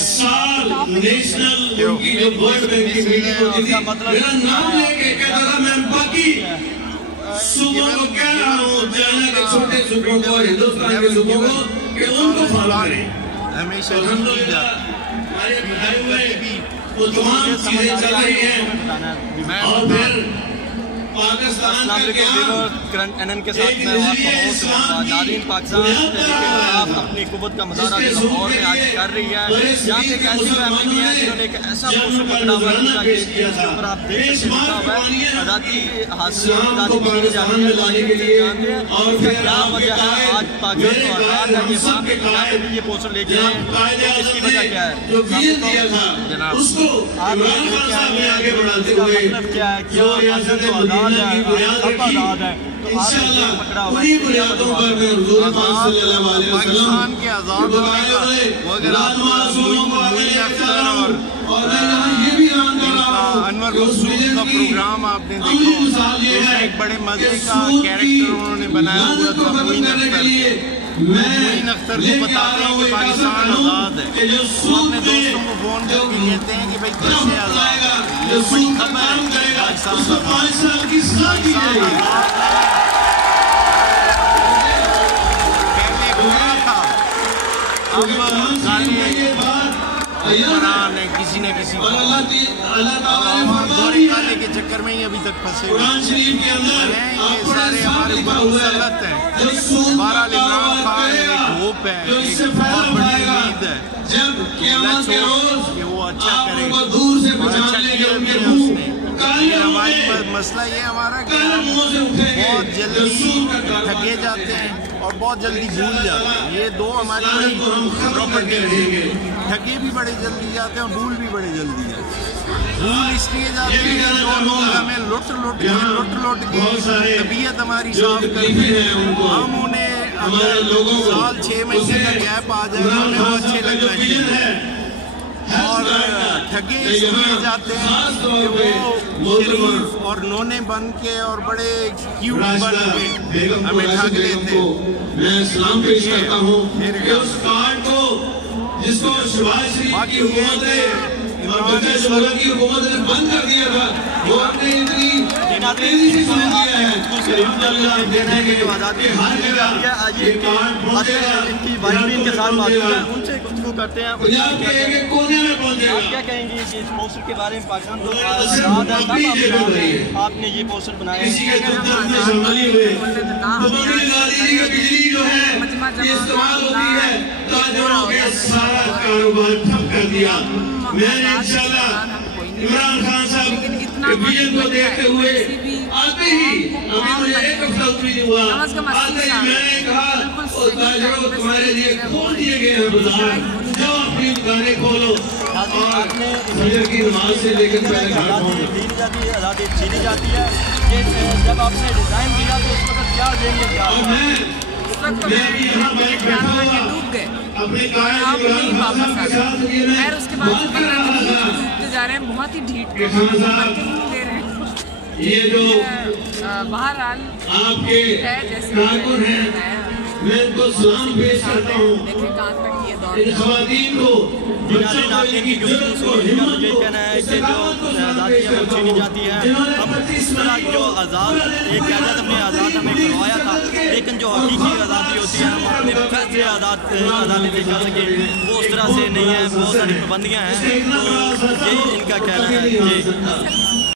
साल नेशनल उनकी जो वर्ल्ड बैंक की मीटिंग होती थी, मेरा नाम लेके कहता था मैं बाकी सूबों को कह रहा हूँ, चाइना के छोटे सूबों को और हिंदुस्तान के सूबों को कि उनको फॉलो करें। अल्हम्दुलिल्लाह हमारे भाई हुए वो तमाम चीजें चल रही हैं और फिर पाकिस्तान करंट एनएन के साथ मैं आपका होस्ट हूँ। नाज़रीन, पाकिस्तान आप अपनी कुव्वत का मुज़ाहरा जो लाहौर में आज कर रही है, यहाँ पे एक ऐसी फैमिली है जिन्होंने एक ऐसा पोस्टर पकड़ा हुआ है जिसके ऊपर आप देख सकते हैं लिखा हुआ है आज़ादी हासिल आज़ादी की जाती है। जानते हैं इसका क्या वजह है? आज पाकिस्तान को आज़ाद है, यहाँ पे भी ये पोस्टर लेके आए हैं, इसकी वजह क्या है? जनाब आप मतलब क्या है कि आज़ाद है, सब आज़ाद है, तो आपने पकड़ा हुआ है पाकिस्तान के आज़ाद होने का वो अगर अनवर मसूद का प्रोग्राम आपने देखा, उसमें एक बड़े मजे का कैरेक्टर उन्होंने बनाया हुआ था मोइन अख्तर को बताते हैं कि पाकिस्तान आज़ाद है। वो अपने दोस्तों को फोन करके कहते हैं कि भाई कैसे आज़ाद है, ये बड़ी खबर है पाकिस्तान हुक्मरान है किसी न किसी गौरे के चक्कर में ही अभी तक फंसे हुए हैं। ये सारे हमारे ऊपर मुसल्लत हैं। बहरहाल इमरान खान एक होप है, एक बहुत बड़ी उम्मीद है कि वो अच्छा करे और अच्छा किया भी है उसने। लेकिन हमारी मसला ये हमारा कि बहुत जल्दी थके जाते हैं और बहुत जल्दी भूल जाते हैं। ये दो हमारी प्रॉपर्टी है, थके भी बड़े जल्दी जाते हैं और भूल भी बड़े जल्दी जाते हैं। भूल इसलिए जाते हैं कि जो लोग हमें लुट के तबीयत हमारी साफ करते हैं, हम उन्हें अगर साल 6 महीने का गैप आ जाए हमें वो अच्छे लगना चाहिए। और ठगे इसलिए जाते हैं कि वो शरीफ और नोने बन के और बड़े क्यूट बन के हमें ठग लेते हैं। मैं सलाम पेश करता हूँ उस कार्ड को जिसको शहबाज शरीफ की हुकूमत ने की हुकूमत ने बंद कर दिया था, वो आपने इतनी तेजी से शुरू किया है। इनकी वाइफ के साथ बात उनसे गुफ्तगू करते हैं, कोने में पहुंचे। आप क्या कहेंगे इस पोस्टर के बारे में? पाकिस्तान तो आज़ाद है, आपने ये पोस्टर बनाया है, बिजली जो है इस्तेमाल होती है, ताजरों के सारा कारोबार ठप कर दिया। मैंने इंशाल्लाह इमरान खान साहब के विजन को देखते हुए आते ही अभी मुझे एक हफ्ता भी नहीं हुआ, आते ही मैंने कहा ताजरों तुम्हारे लिए खोल दिए गए हैं बाजार, जो अपनी दुकानें खोलो और फजर की नमाज से लेकर पहले घर पहुंचो। आज़ादी छीनी जाती है। जब आपने डिज़ाइन दिया तो उस वक्त क्या देंगे? मैं भी यहाँ बैठ बैठा हुआ अपने खैर उसके बाद डूबते जा रहे हैं, बहुत ही ढीठ दे रहे हैं। ये जो बहरहाल आपके कारकुन हैं, मैं इनको सलाम पेश करता हूँ। देखिए कहाँ तक ये दौर इन ख़वातीन को बच्चों को इनकी जुर्रत को हिम्मत को कहना है कि जो आज़ादी है वो छीनी जाती है। हम इस तरह जो आज़ाद एक क़यादत अपने आज़ाद हमें करवाया था, लेकिन जो हकीकी आज़ादी होती है हम अपने फैसले आज़ादी दिखा सकें वो उस तरह से नहीं है, बहुत सारी पाबंदियाँ हैं। तो यही इनका कहना है।